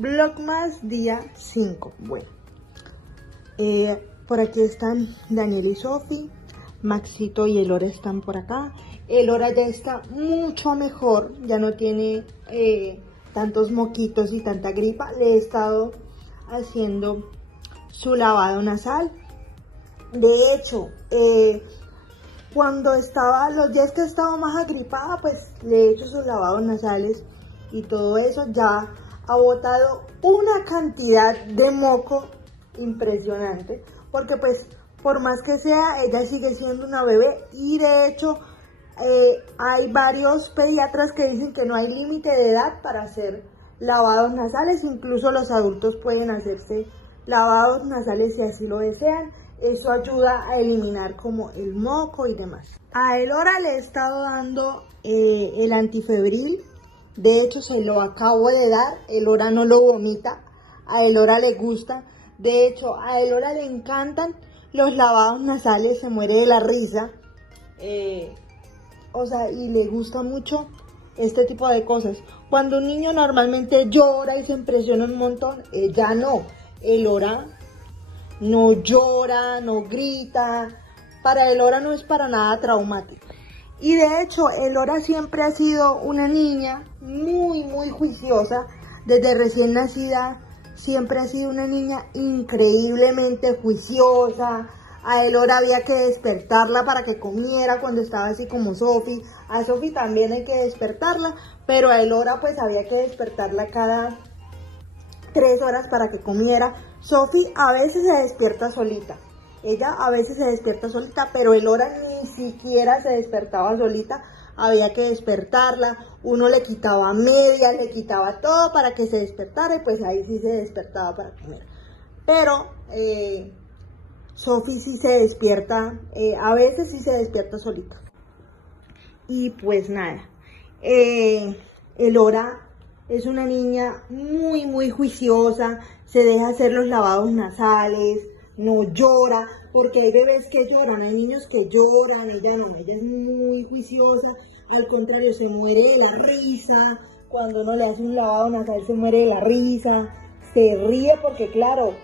Vlogmas día 5. Bueno, por aquí están Daniel y Sofi, Maxito y Elora están por acá. Elora ya está mucho mejor, ya no tiene tantos moquitos y tanta gripa. Le he estado haciendo su lavado nasal. De hecho, cuando estaba, los días que estaba más agripada, pues le he hecho sus lavados nasales y todo eso. Ya ha botado una cantidad de moco impresionante, porque pues por más que sea, ella sigue siendo una bebé. Y de hecho hay varios pediatras que dicen que no hay límite de edad para hacer lavados nasales, incluso los adultos pueden hacerse lavados nasales si así lo desean. Eso ayuda a eliminar como el moco y demás. A Elora le he estado dando el antifebril. De hecho, se lo acabo de dar. Elora no lo vomita. A Elora le gusta. De hecho, a Elora le encantan los lavados nasales. Se muere de la risa. Y le gusta mucho este tipo de cosas. Cuando un niño normalmente llora y se impresiona un montón, ella no. Elora no llora, no grita. Para Elora no es para nada traumático. Y de hecho, Elora siempre ha sido una niña muy juiciosa. Desde recién nacida, siempre ha sido una niña increíblemente juiciosa. A Elora había que despertarla para que comiera cuando estaba así como Sofi. A Sofi también hay que despertarla, pero a Elora pues había que despertarla cada 3 horas para que comiera. Sofi a veces se despierta solita. Ella a veces se despierta solita, pero Elora ni siquiera se despertaba solita. Había que despertarla. Uno le quitaba medias, le quitaba todo para que se despertara y pues ahí sí se despertaba para comer. Pero Sofi sí se despierta, a veces sí se despierta solita. Y pues nada, Elora es una niña muy juiciosa, se deja hacer los lavados nasales, no llora, porque hay bebés que lloran, hay niños que lloran. Ella no, ella es muy juiciosa, al contrario, se muere de la risa. Cuando uno le hace un lavado nasal se muere de la risa, se ríe porque claro,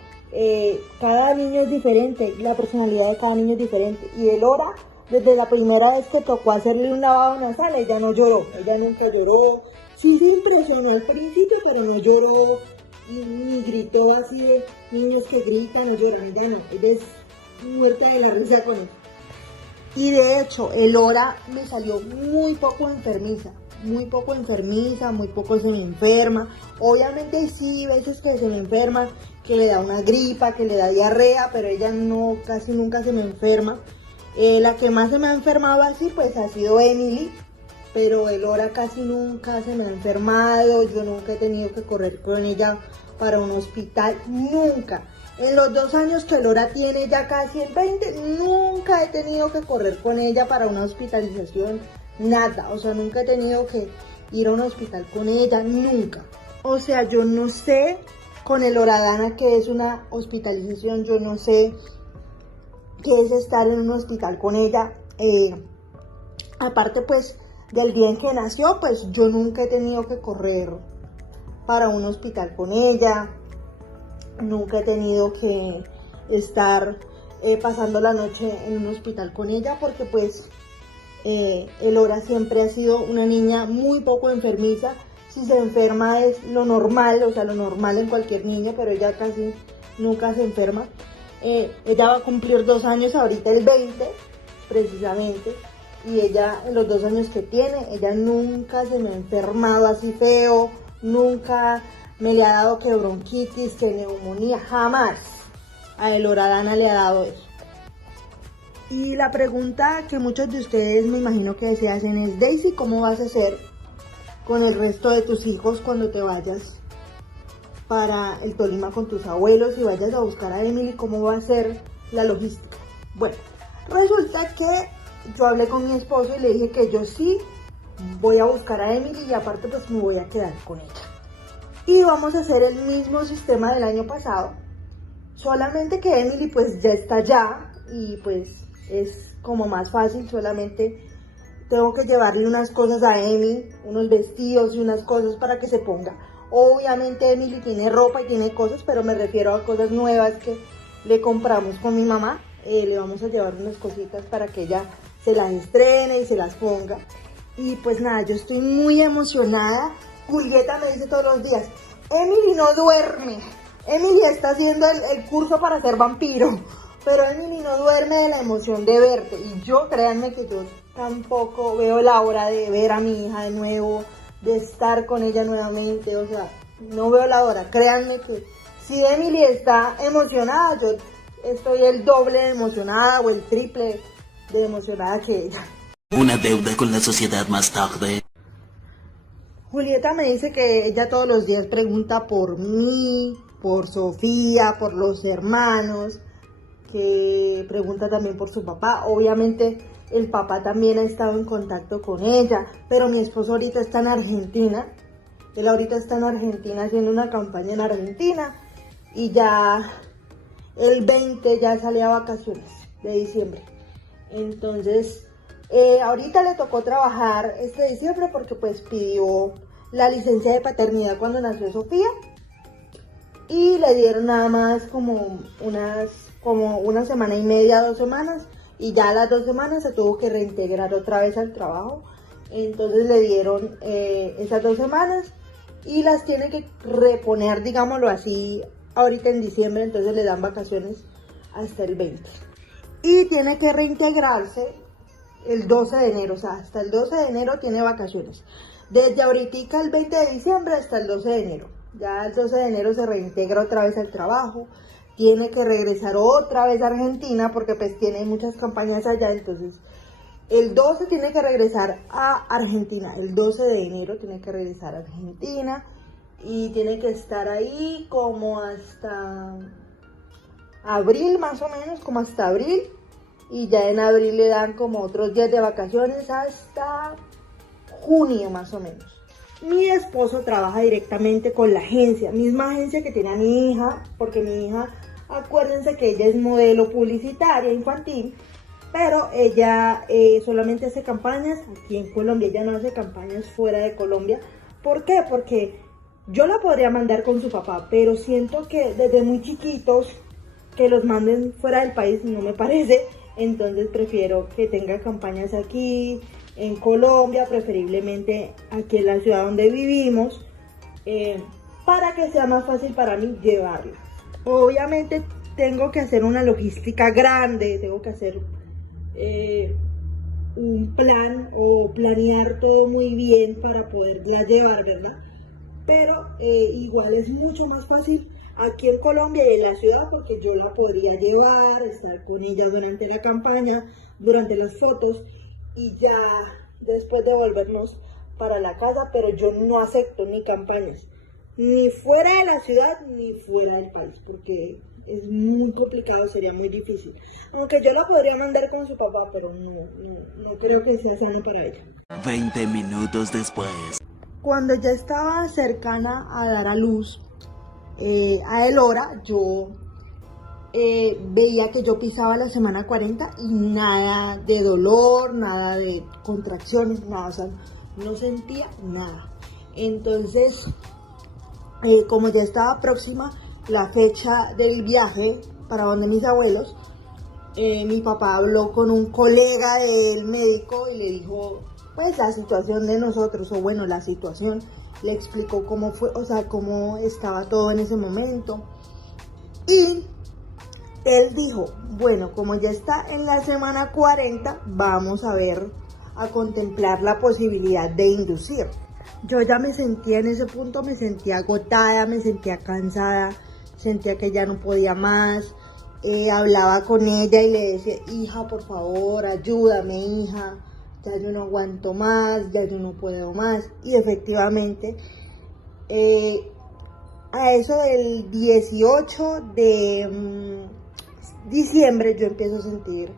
cada niño es diferente, la personalidad de cada niño es diferente. Y Elora, desde la primera vez que tocó hacerle un lavado nasal, ella no lloró, ella nunca lloró. Sí se impresionó al principio, pero no lloró ni gritó así de niños que gritan o lloran. Ella no, ella es muerta de la risa con eso. Y de hecho, Elora me salió muy poco enfermiza, muy poco se me enferma. Obviamente sí, veces que se me enferma, que le da una gripa, que le da diarrea, pero ella no, casi nunca se me enferma. La que más se me ha enfermado así, pues ha sido Emily, pero Elora casi nunca se me ha enfermado. Yo nunca he tenido que correr con ella para un hospital, nunca. En los 2 años que Elora tiene, ya casi el 20, nunca he tenido que correr con ella para una hospitalización, nada. O sea, nunca he tenido que ir a un hospital con ella, nunca. O sea, yo no sé con Elora Dana qué es una hospitalización, yo no sé qué es estar en un hospital con ella. Aparte pues del día en que nació, pues yo nunca he tenido que correr para un hospital con ella, nunca he tenido que estar pasando la noche en un hospital con ella, porque pues Elora siempre ha sido una niña muy poco enfermiza. Si se enferma es lo normal, o sea, lo normal en cualquier niño, pero ella casi nunca se enferma. Ella va a cumplir 2 años ahorita el 20, precisamente. Y ella, en los 2 años que tiene, ella nunca se me ha enfermado así feo, nunca me le ha dado que bronquitis, que neumonía, jamás. A Elora Dana le ha dado eso. Y la pregunta que muchos de ustedes me imagino que se hacen es: Daisy, ¿cómo vas a hacer con el resto de tus hijos cuando te vayas para el Tolima con tus abuelos y vayas a buscar a Emily? ¿Cómo va a ser la logística? Bueno, resulta que yo hablé con mi esposo y le dije que yo sí voy a buscar a Emily y aparte pues me voy a quedar con ella. Y vamos a hacer el mismo sistema del año pasado, solamente que Emily pues ya está allá y pues es como más fácil. Solamente tengo que llevarle unas cosas a Emily, unos vestidos y unas cosas para que se ponga. Obviamente Emily tiene ropa y tiene cosas, pero me refiero a cosas nuevas que le compramos con mi mamá. Le vamos a llevar unas cositas para que ella se las estrene y se las ponga. Y pues nada, yo estoy muy emocionada. Julieta me dice todos los días, Emily no duerme. Emily está haciendo el curso para ser vampiro. Pero Emily no duerme de la emoción de verte. Y yo, créanme que yo tampoco veo la hora de ver a mi hija de nuevo, de estar con ella nuevamente. O sea, no veo la hora. Créanme que si Emily está emocionada, yo estoy el doble de emocionada o el triple de emocionada que ella. Una deuda con la sociedad más tarde. Julieta me dice que ella todos los días pregunta por mí, por Sofía, por los hermanos, que pregunta también por su papá. Obviamente el papá también ha estado en contacto con ella, pero mi esposo ahorita está en Argentina. Él ahorita está en Argentina haciendo una campaña en Argentina y ya el 20 ya sale a vacaciones de diciembre. Entonces, ahorita le tocó trabajar este diciembre porque pues pidió la licencia de paternidad cuando nació Sofía y le dieron nada más como una semana y media, 2 semanas, y ya a las 2 semanas se tuvo que reintegrar otra vez al trabajo. Entonces le dieron esas 2 semanas y las tiene que reponer, digámoslo así, ahorita en diciembre. Entonces le dan vacaciones hasta el 20 y tiene que reintegrarse el 12 de enero, o sea, hasta el 12 de enero tiene vacaciones, desde ahorita el 20 de diciembre hasta el 12 de enero. Ya el 12 de enero se reintegra otra vez al trabajo, tiene que regresar otra vez a Argentina porque pues tiene muchas campañas allá. Entonces el 12 tiene que regresar a Argentina, el 12 de enero tiene que regresar a Argentina y tiene que estar ahí como hasta abril más o menos, como hasta abril, y ya en abril le dan como otros días de vacaciones hasta junio más o menos. Mi esposo trabaja directamente con la agencia, misma agencia que tiene a mi hija, porque mi hija, acuérdense que ella es modelo publicitaria infantil, pero ella solamente hace campañas aquí en Colombia, ella no hace campañas fuera de Colombia. ¿Por qué? Porque yo la podría mandar con su papá, pero siento que desde muy chiquitos que los manden fuera del país no me parece. Entonces prefiero que tenga campañas aquí en Colombia, preferiblemente aquí en la ciudad donde vivimos, para que sea más fácil para mí llevarla. Obviamente tengo que hacer una logística grande, tengo que hacer un plan o planear todo muy bien para poderla llevar, ¿verdad? Pero igual es mucho más fácil aquí en Colombia y en la ciudad, porque yo la podría llevar, estar con ella durante la campaña, durante las fotos, y ya después de volvernos para la casa. Pero yo no acepto ni campañas, ni fuera de la ciudad, ni fuera del país, porque es muy complicado, sería muy difícil. Aunque yo la podría mandar con su papá, pero no creo que sea sano para ella. 20 minutos después. Cuando ya estaba cercana a dar a luz a Elora, yo veía que yo pisaba la semana 40 y nada de dolor, nada de contracciones, nada, o sea, no sentía nada. Entonces, como ya estaba próxima la fecha del viaje para donde mis abuelos, mi papá habló con un colega del médico y le dijo pues la situación de nosotros, o bueno, la situación, le explicó cómo fue, o sea, cómo estaba todo en ese momento. Y él dijo, bueno, como ya está en la semana 40, vamos a ver, a contemplar la posibilidad de inducir. Yo ya me sentía en ese punto, me sentía agotada, me sentía cansada, sentía que ya no podía más. Hablaba con ella y le decía, hija, por favor, ayúdame, hija, ya yo no aguanto más, ya yo no puedo más. Y efectivamente, a eso del 18 de diciembre yo empiezo a sentir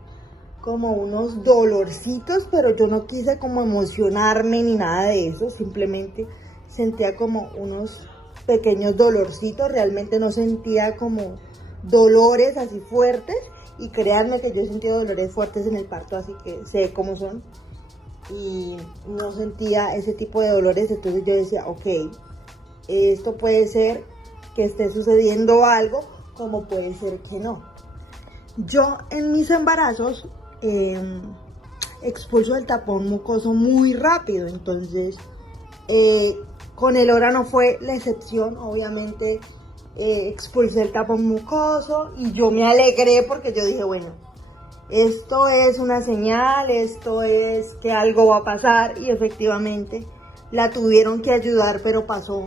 como unos dolorcitos, pero yo no quise como emocionarme ni nada de eso, simplemente sentía como unos pequeños dolorcitos, realmente no sentía como dolores así fuertes, y créanme que yo he sentido dolores fuertes en el parto, así que sé cómo son, y no sentía ese tipo de dolores. Entonces yo decía, ok, esto puede ser que esté sucediendo algo, como puede ser que no. Yo en mis embarazos expulso el tapón mucoso muy rápido, entonces con el Ora no fue la excepción. Obviamente expulsé el tapón mucoso y yo me alegré porque yo dije, bueno, esto es una señal, esto es que algo va a pasar, y efectivamente la tuvieron que ayudar, pero pasó.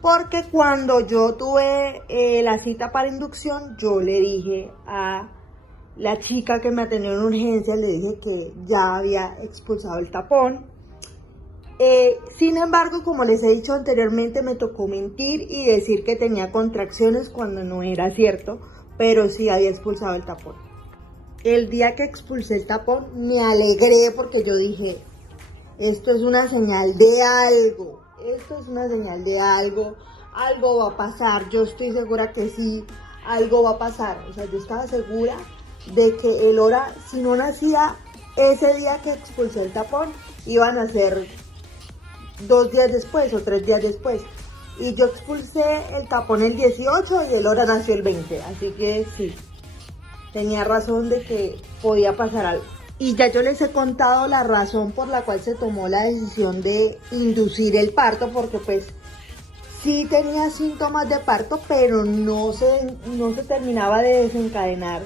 Porque cuando yo tuve la cita para inducción, yo le dije a la chica que me atendió en urgencia, le dije que ya había expulsado el tapón. Sin embargo, como les he dicho anteriormente, me tocó mentir y decir que tenía contracciones cuando no era cierto, pero sí había expulsado el tapón. El día que expulsé el tapón me alegré porque yo dije, esto es una señal de algo, esto es una señal de algo va a pasar, yo estoy segura que sí, algo va a pasar. O sea, yo estaba segura de que el Ora, si no nacía ese día que expulsé el tapón, iba a nacer 2 días después o 3 días después. Y yo expulsé el tapón el 18 y el Ora nació el 20, así que sí, tenía razón de que podía pasar algo. Y ya yo les he contado la razón por la cual se tomó la decisión de inducir el parto, porque pues sí tenía síntomas de parto, pero no se terminaba de desencadenar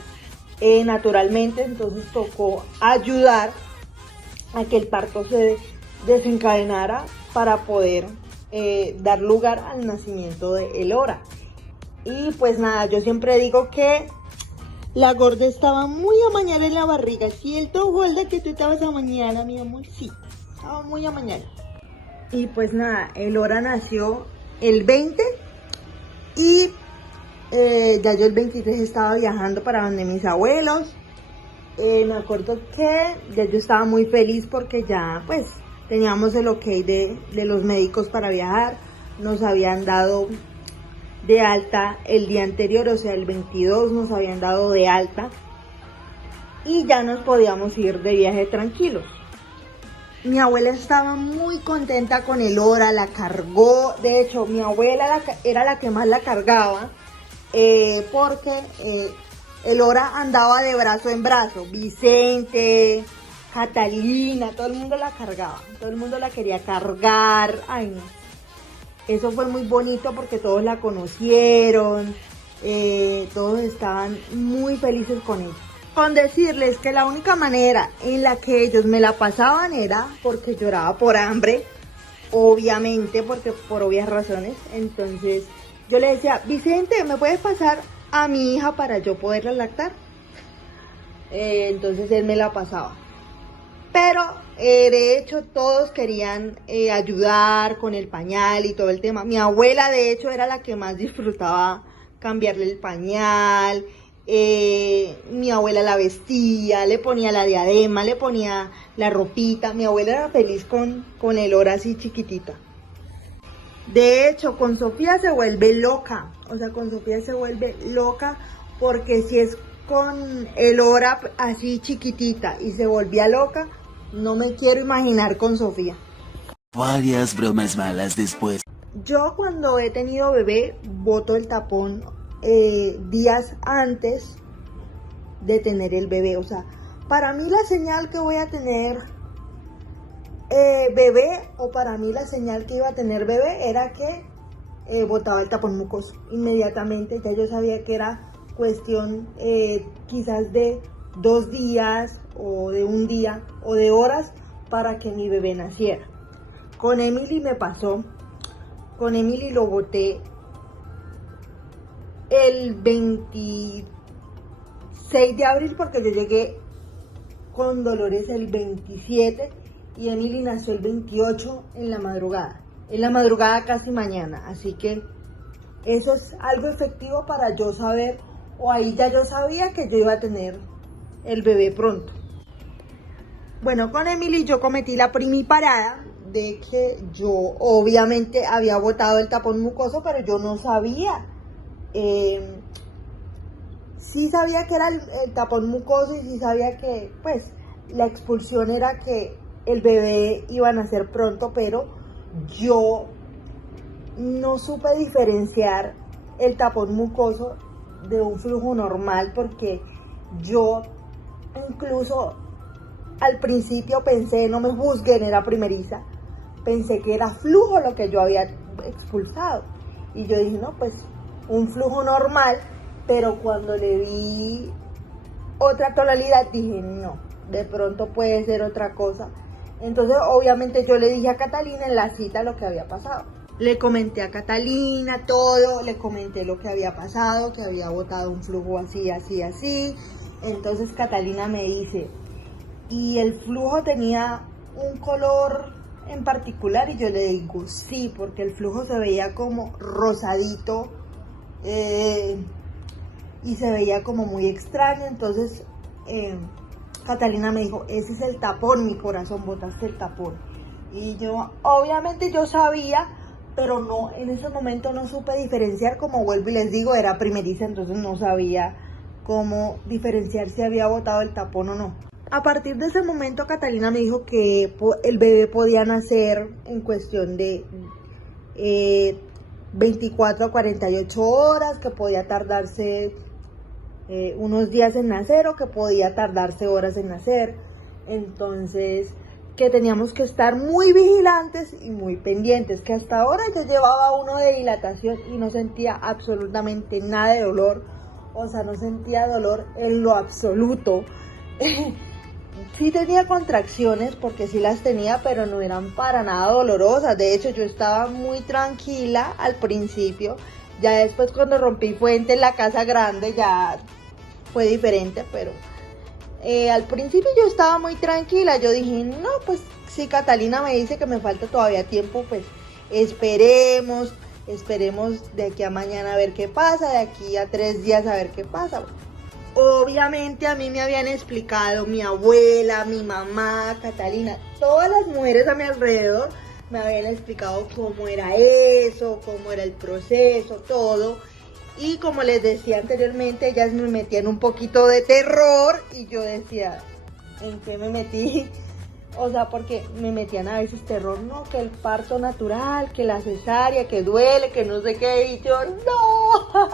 naturalmente, entonces tocó ayudar a que el parto se desencadenara para poder dar lugar al nacimiento de el Ora. Y pues nada, yo siempre digo que la gorda estaba muy amañada en la barriga, ¿cierto, Golda, que tú estabas amañada, mi amor? Sí, estaba muy amañada. Y pues nada, el Ora nació el 20 y ya yo el 23 estaba viajando para donde mis abuelos. Me acuerdo que ya yo estaba muy feliz porque ya pues teníamos el ok de los médicos para viajar. Nos habían dado de alta el día anterior, o sea el 22 nos habían dado de alta y ya nos podíamos ir de viaje tranquilos. Mi abuela estaba muy contenta con el Ora, la cargó. De hecho, mi abuela era la que más la cargaba, porque el Ora andaba de brazo en brazo. Vicente, Catalina, todo el mundo la cargaba, todo el mundo la quería cargar. Ay, no. Eso fue muy bonito porque todos la conocieron, todos estaban muy felices con ella. Con decirles que la única manera en la que ellos me la pasaban era porque lloraba por hambre, obviamente, porque por obvias razones. Entonces yo le decía, Vicente, ¿me puedes pasar a mi hija para yo poderla lactar? Entonces él me la pasaba. Pero de hecho todos querían ayudar con el pañal y todo el tema. Mi abuela de hecho era la que más disfrutaba cambiarle el pañal. Mi abuela la vestía, le ponía la diadema, le ponía la ropita. Mi abuela era feliz con el Ora así chiquitita. De hecho, con Sofía se vuelve loca. O sea, con Sofía se vuelve loca porque si es con el Ora así chiquitita y se volvía loca, no me quiero imaginar con Sofía. Varias bromas malas después. Yo cuando he tenido bebé, boto el tapón días antes de tener el bebé. O sea, para mí la señal que voy a tener bebé, o para mí la señal que iba a tener bebé, era que botaba el tapón mucoso inmediatamente. Ya yo sabía que era cuestión quizás de 2 días o de 1 día o de horas para que mi bebé naciera. Con Emily me pasó. Con Emily lo boté el 26 de abril porque yo llegué con Dolores el 27 y Emily nació el 28 en la madrugada casi mañana. Así que eso es algo efectivo para yo saber, o ahí ya yo sabía que yo iba a tener el bebé pronto. Bueno, con Emily yo cometí la primiparada de que yo obviamente había botado el tapón mucoso, pero yo no sabía. Sí sabía que era el tapón mucoso y sí sabía que pues la expulsión era que el bebé iba a nacer pronto, pero yo no supe diferenciar el tapón mucoso de un flujo normal, porque yo incluso al principio pensé, no me juzguen, era primeriza, pensé que era flujo lo que yo había expulsado. Y yo dije, no, pues un flujo normal, pero cuando le vi otra tonalidad dije, no, de pronto puede ser otra cosa. Entonces obviamente yo le dije a Catalina en la cita lo que había pasado. Le comenté a Catalina todo, le comenté lo que había pasado, que había botado un flujo así, así, así. Entonces Catalina me dice, ¿y el flujo tenía un color en particular? Y yo le digo, sí, porque el flujo se veía como rosadito y se veía como muy extraño. Entonces Catalina me dijo, ese es el tapón, mi corazón, botaste el tapón. Y yo, obviamente yo sabía, pero no, en ese momento no supe diferenciar, como vuelvo y les digo, era primeriza, entonces no sabía cómo diferenciar si había botado el tapón o no. A partir de ese momento Catalina me dijo que el bebé podía nacer en cuestión de 24 a 48 horas, que podía tardarse unos días en nacer o que podía tardarse horas en nacer. Entonces, que teníamos que estar muy vigilantes y muy pendientes, que hasta ahora yo llevaba uno de dilatación y no sentía absolutamente nada de dolor, o sea, no sentía dolor en lo absoluto. Sí tenía contracciones, porque sí las tenía, pero no eran para nada dolorosas. De hecho, yo estaba muy tranquila al principio. Ya después, cuando rompí fuente en la casa grande, ya fue diferente, pero al principio yo estaba muy tranquila. Yo dije, no, pues si Catalina me dice que me falta todavía tiempo, pues esperemos de aquí a mañana a ver qué pasa, de aquí a 3 días a ver qué pasa. Obviamente a mí me habían explicado mi abuela, mi mamá, Catalina, todas las mujeres a mi alrededor me habían explicado cómo era eso, cómo era el proceso, todo. Y como les decía anteriormente, ellas me metían un poquito de terror y yo decía, ¿en qué me metí? O sea, porque me metían a veces terror, no, que el parto natural, que la cesárea, que duele, que no sé qué, y yo, no.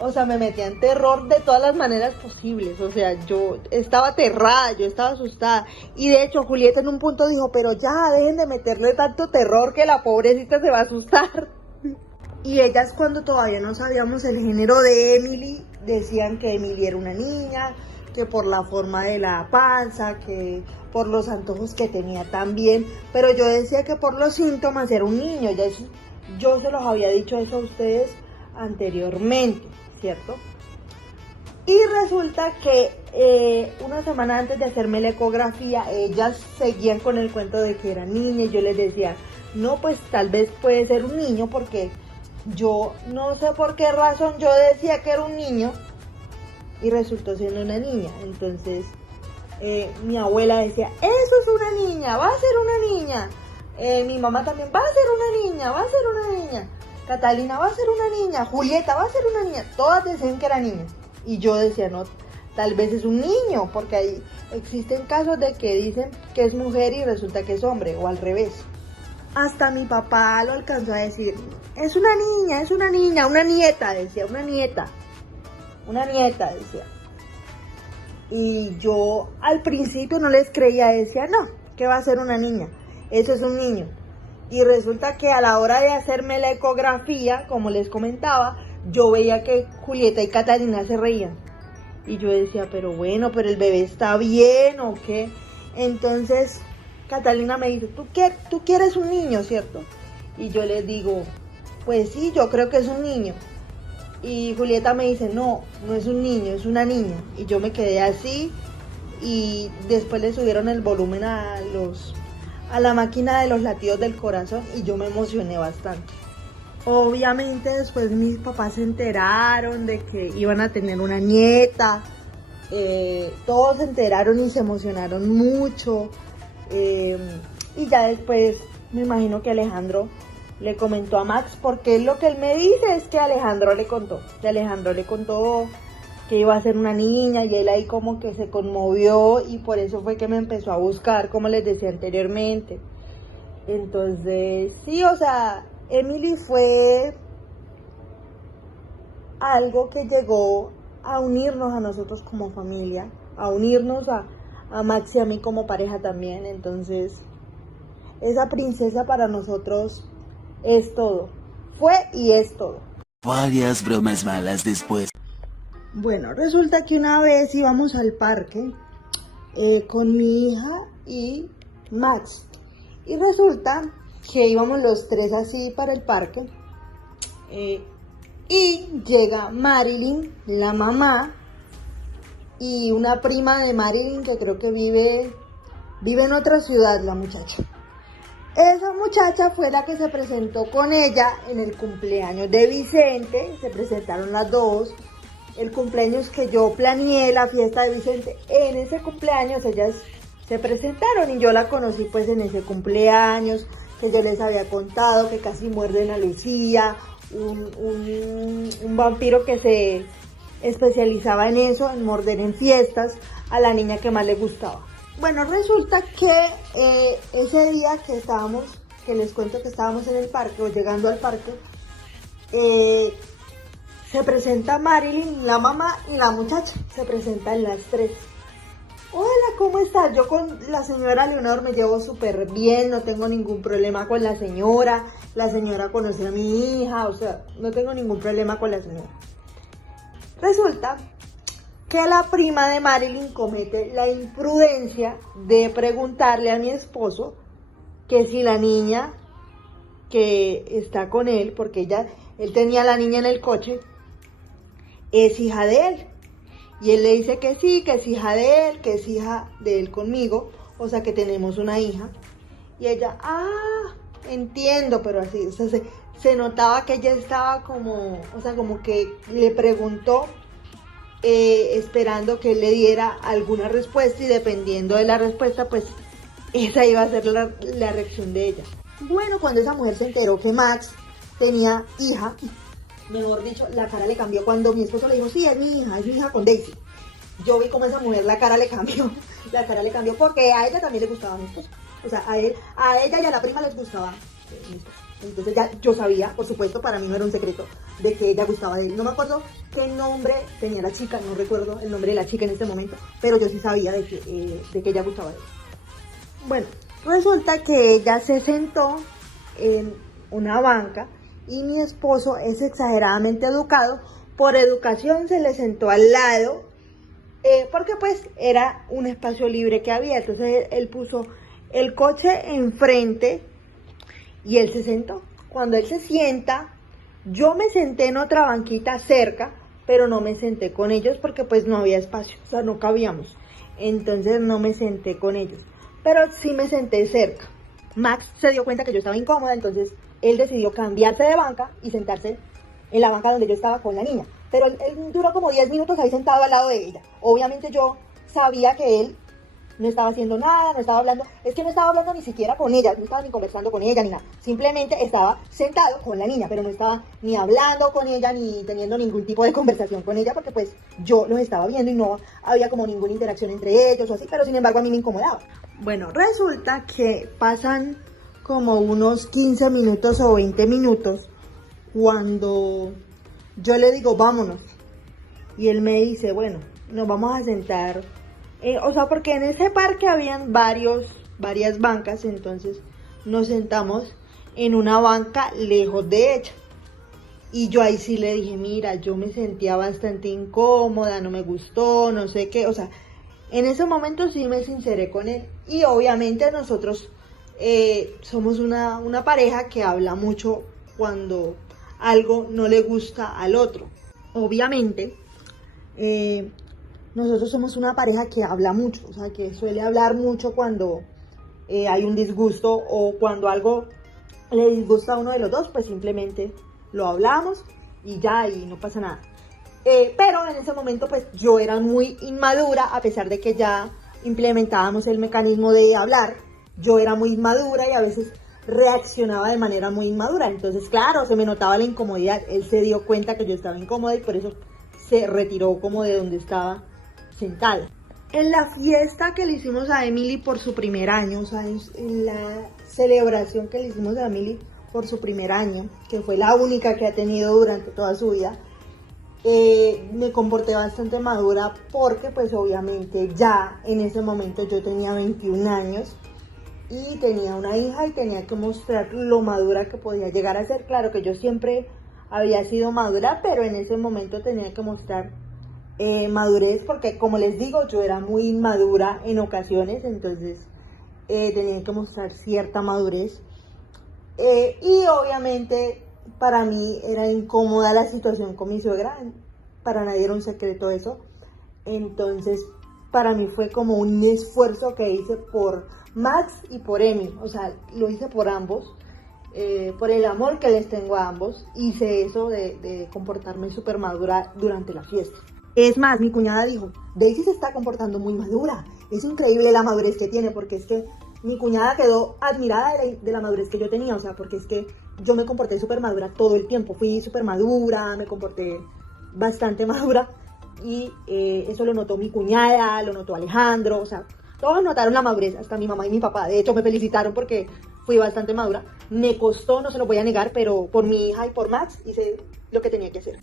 O sea, me metían terror de todas las maneras posibles. O sea, yo estaba aterrada, yo estaba asustada. Y de hecho, Julieta en un punto dijo, pero ya, dejen de meterle tanto terror que la pobrecita se va a asustar. Y ellas, cuando todavía no sabíamos el género de Emily, decían que Emily era una niña, que por la forma de la panza, que por los antojos que tenía también. Pero yo decía que por los síntomas era un niño. Yo se los había dicho eso a ustedes anteriormente, ¿cierto? Y resulta que una semana antes de hacerme la ecografía, ellas seguían con el cuento de que era niña. Y yo les decía, no, pues tal vez puede ser un niño, porque yo no sé por qué razón yo decía que era un niño y resultó siendo una niña. Entonces mi abuela decía, eso es una niña, va a ser una niña. Mi mamá también, va a ser una niña, va a ser una niña. Catalina, va a ser una niña. Julieta, va a ser una niña. Todas decían que era niña. Y yo decía, no, tal vez es un niño, porque ahí existen casos de que dicen que es mujer y resulta que es hombre, o al revés. Hasta mi papá lo alcanzó a decir, es una niña, una nieta, decía, una nieta, decía. Y yo al principio no les creía, decía, no, ¿qué va a ser una niña? Eso es un niño. Y resulta que a la hora de hacerme la ecografía, como les comentaba, yo veía que Julieta y Catalina se reían. Y yo decía, pero bueno, pero el bebé está bien, ¿o qué? Entonces Catalina me dice, ¿tú quieres un niño, cierto? Y yo les digo, pues sí, yo creo que es un niño. Y Julieta me dice, no, no es un niño, es una niña. Y yo me quedé así, y después le subieron el volumen a la máquina de los latidos del corazón y yo me emocioné bastante. Obviamente después mis papás se enteraron de que iban a tener una nieta. Todos se enteraron y se emocionaron mucho. Y ya después me imagino que Alejandro le comentó a Max, porque lo que él me dice es que Alejandro le contó que iba a ser una niña, y él ahí como que se conmovió y por eso fue que me empezó a buscar, como les decía anteriormente. Entonces sí, o sea, Emily fue algo que llegó a unirnos a nosotros como familia, a unirnos a Max y a mí como pareja también. Entonces, esa princesa para nosotros es todo. Fue y es todo. Varias bromas malas después. Bueno, resulta que una vez íbamos al parque con mi hija y Max. Y resulta que íbamos los tres así para el parque. Y llega Marilyn, la mamá, y una prima de Marilyn que creo que vive en otra ciudad, la muchacha. Esa muchacha fue la que se presentó con ella en el cumpleaños de Vicente. Se presentaron las dos. El cumpleaños que yo planeé, la fiesta de Vicente, en ese cumpleaños ellas se presentaron y yo la conocí pues en ese cumpleaños, que yo les había contado que casi muerden a Lucía, un vampiro que se especializaba en eso, en morder en fiestas a la niña que más le gustaba. Bueno, resulta que ese día que les cuento que estábamos en el parque o llegando al parque, se presenta Marilyn, la mamá y la muchacha, se presentan las tres. Hola, ¿cómo estás? Yo con la señora Leonor me llevo súper bien, no tengo ningún problema con la señora conoce a mi hija, o sea, no tengo ningún problema con la señora. Resulta que la prima de Marilyn comete la imprudencia de preguntarle a mi esposo que si la niña que está con él, porque él tenía a la niña en el coche, es hija de él. Y él le dice que sí, que es hija de él, que es hija de él conmigo, o sea que tenemos una hija. Y ella, entiendo, pero así, o sea, se notaba que ella estaba como, o sea, como que le preguntó esperando que él le diera alguna respuesta y dependiendo de la respuesta, pues esa iba a ser la reacción de ella. Bueno, cuando esa mujer se enteró que Max tenía hija, mejor dicho, la cara le cambió cuando mi esposo le dijo, sí, es mi hija con Daisy. Yo vi como esa mujer la cara le cambió porque a ella también le gustaba mi esposo. O sea, a ella y a la prima les gustaba mi esposo. Entonces ya yo sabía, por supuesto, para mí no era un secreto, de que ella gustaba de él. No me acuerdo qué nombre tenía la chica, no recuerdo el nombre de la chica en este momento, pero yo sí sabía de que ella gustaba de él. Bueno, resulta que ella se sentó en una banca y mi esposo es exageradamente educado. Por educación se le sentó al lado, porque pues era un espacio libre que había. Entonces él puso el coche enfrente y él se sentó. Cuando él se sienta, yo me senté en otra banquita cerca, pero no me senté con ellos porque pues no había espacio, o sea, no cabíamos. Entonces no me senté con ellos, pero sí me senté cerca. Max se dio cuenta que yo estaba incómoda, entonces él decidió cambiarse de banca y sentarse en la banca donde yo estaba con la niña. Pero él duró como 10 minutos ahí sentado al lado de ella. Obviamente yo sabía que él no estaba haciendo nada, no estaba hablando. Es que no estaba hablando ni siquiera con ella, no estaba ni conversando con ella ni nada. Simplemente estaba sentado con la niña, pero no estaba ni hablando con ella ni teniendo ningún tipo de conversación con ella, porque pues yo los estaba viendo y no había como ninguna interacción entre ellos o así, pero sin embargo a mí me incomodaba. Bueno, resulta que pasan como unos 15 minutos o 20 minutos cuando yo le digo vámonos y él me dice, bueno, nos vamos a sentar, o sea, porque en ese parque habían varias bancas, entonces nos sentamos en una banca lejos de ella. Y yo ahí sí le dije, mira, yo me sentía bastante incómoda, no me gustó, no sé qué, o sea, en ese momento sí me sinceré con él. Y obviamente nosotros somos una pareja que habla mucho cuando algo no le gusta al otro. Obviamente, nosotros somos una pareja que habla mucho, o sea, que suele hablar mucho cuando hay un disgusto o cuando algo le disgusta a uno de los dos, pues simplemente lo hablamos y ya, y no pasa nada. Pero en ese momento pues yo era muy inmadura, a pesar de que ya implementábamos el mecanismo de hablar, yo era muy inmadura y a veces reaccionaba de manera muy inmadura. Entonces claro, se me notaba la incomodidad, él se dio cuenta que yo estaba incómoda y por eso se retiró como de donde estaba sentada. En la fiesta que le hicimos a Emily por su primer año, o sea, en la celebración que le hicimos a Emily por su primer año, que fue la única que ha tenido durante toda su vida, me comporté bastante madura porque pues obviamente ya en ese momento yo tenía 21 años y tenía una hija y tenía que mostrar lo madura que podía llegar a ser. Claro que yo siempre había sido madura, pero en ese momento tenía que mostrar madurez porque, como les digo, yo era muy inmadura en ocasiones, entonces tenía que mostrar cierta madurez. Y obviamente para mí era incómoda la situación con mi suegra, para nadie era un secreto eso. Entonces para mí fue como un esfuerzo que hice por Max y por Emi, o sea, lo hice por ambos, por el amor que les tengo a ambos. Hice eso de comportarme súper madura durante la fiesta. Es más, mi cuñada dijo, Daisy se está comportando muy madura, es increíble la madurez que tiene, porque es que mi cuñada quedó admirada de la madurez que yo tenía, o sea, porque es que yo me comporté súper madura todo el tiempo, fui súper madura, me comporté bastante madura, y eso lo notó mi cuñada, lo notó Alejandro, o sea, todos notaron la madurez, hasta mi mamá y mi papá. De hecho me felicitaron porque fui bastante madura. Me costó, no se lo voy a negar, pero por mi hija y por Max hice lo que tenía que hacer.